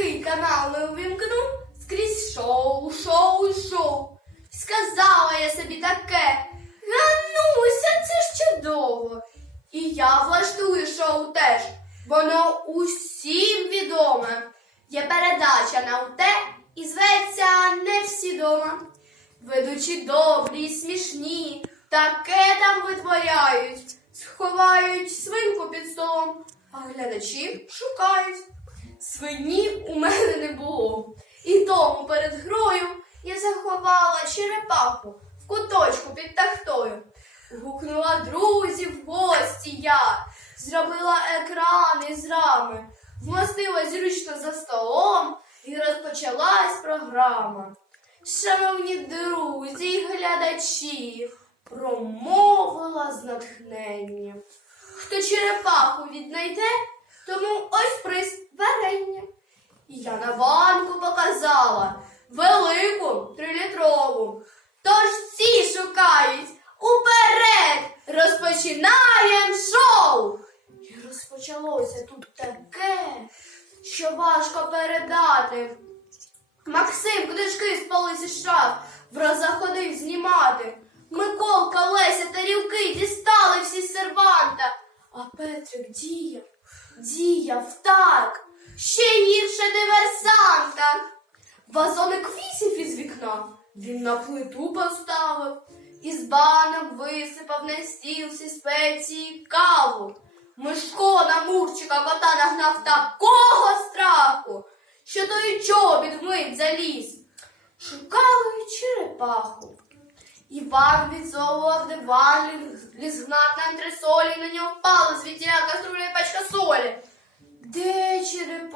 який канал не увімкну, скрізь шоу, шоу і шоу. Сказала я собі таке. Гануся, це ж чудово. І я влаштую шоу теж. Воно усім відоме. Є передача на УТ і зветься Не всі дома. Ведучі добрі, смішні, таке там витворяють, сховають свинку під столом, а глядачі шукають. Свині у мене не було. І тому перед грою я заховала черепаху в куточку під тахтою. Гукнула друзів гості я, зробила екран із рами, вмостила зручно за столом і розпочалась програма. Шановні друзі й глядачі, промовила з натхненням. Хто черепаху віднайде, тому ось приз варення. Я на банку показала велику трилітрову. Тож всі шукають уперед! Розпочинаємо шоу! І розпочалося тут таке, що важко передати. Максим книжки спали зі шаф, враз заходив знімати. Миколка, Леся тарілки дістали всі серванта. А Петрик діяв, діяв так, ще гірше диверсанта. Вазоник вісів із вікна він на плиту поставив, із банок висипав на стіл всі спеції каву. Мишко на Мурчика кота нагнав такого страху, що той чобіт вмить заліз. Шукали черепаху. Іван відсовував диван, ліз- ліз гнат на антресолі, на нього впала з вітя каструля і пачка солі. Де черепаха?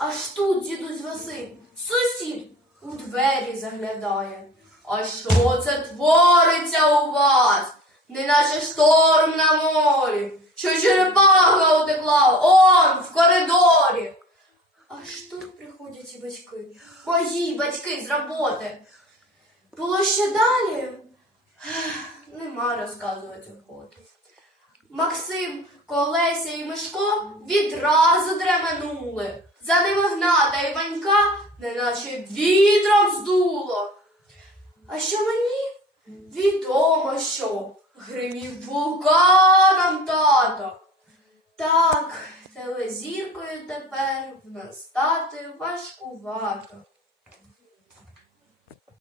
Аж тут дідусь Василь, сусід, у двері заглядає. А що це твориться у вас? Неначе шторм на морі, що черепаха утекла он в коридорі. Аж тут приходять і батьки, мої батьки з роботи. Було ще далі? Нема розказувати охоти. Максим, Колеся і Мишко відразу дременули. За ними Гната і Ванька, неначе вітром здуло. А що мені? Відомо що. Гримів вулканом тато. Так, телезіркою тепер в нас стати важкувато.